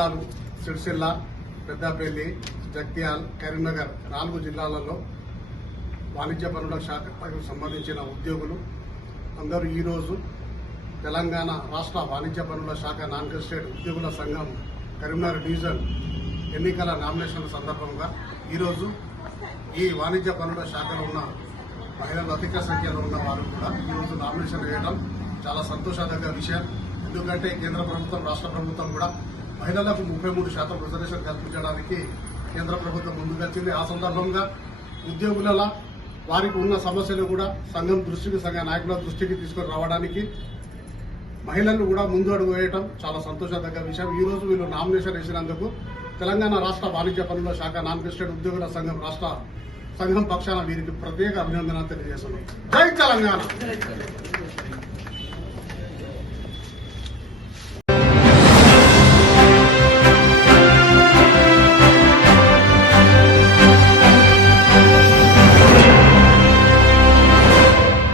జిల్లాలు సిరిసిల్ల, పెద్దపల్లి, జగిత్యాల, కరీంనగర్ 4 జిల్లాలలో వాణిజ్య పనుల శాఖకు సంబంధించిన ఉద్యోగులు అందరూ ఈరోజు తెలంగాణ రాష్ట్ర వాణిజ్య పనుల శాఖ నాన్ గెజిటెడ్ ఉద్యోగుల సంఘం కరీంనగర్ డివిజన్ ఎన్నికల నామినేషన్ల సందర్భంగా ఈరోజు ఈ వాణిజ్య పనుల శాఖలో ఉన్న మహిళలు అధిక సంఖ్యలో ఉన్న వారు కూడా ఈరోజు నామినేషన్ వేయడం చాలా సంతోషదగ్గ విషయం. ఎందుకంటే కేంద్ర ప్రభుత్వం, రాష్ట్ర ప్రభుత్వం కూడా మహిళలకు 33% రిజర్వేషన్ కల్పించడానికి కేంద్ర ప్రభుత్వం ముందుకొచ్చింది. ఆ సందర్భంగా ఉద్యోగుల వారికి ఉన్న సమస్యలు కూడా సంఘం దృష్టికి, సంఘ నాయకుల దృష్టికి తీసుకొని రావడానికి మహిళలు కూడా ముందు అడుగు వేయడం చాలా సంతోషదగ్గ విషయం. ఈ రోజు వీళ్ళు నామినేషన్ వేసినందుకు తెలంగాణ రాష్ట్ర వాణిజ్య పనుల శాఖ నాన్ గెజిటెడ్ ఉద్యోగుల సంఘం రాష్ట్ర సంఘం పక్షాన వీరికి ప్రత్యేక అభినందనలు తెలియజేస్తున్నాం. జై తెలంగాణ.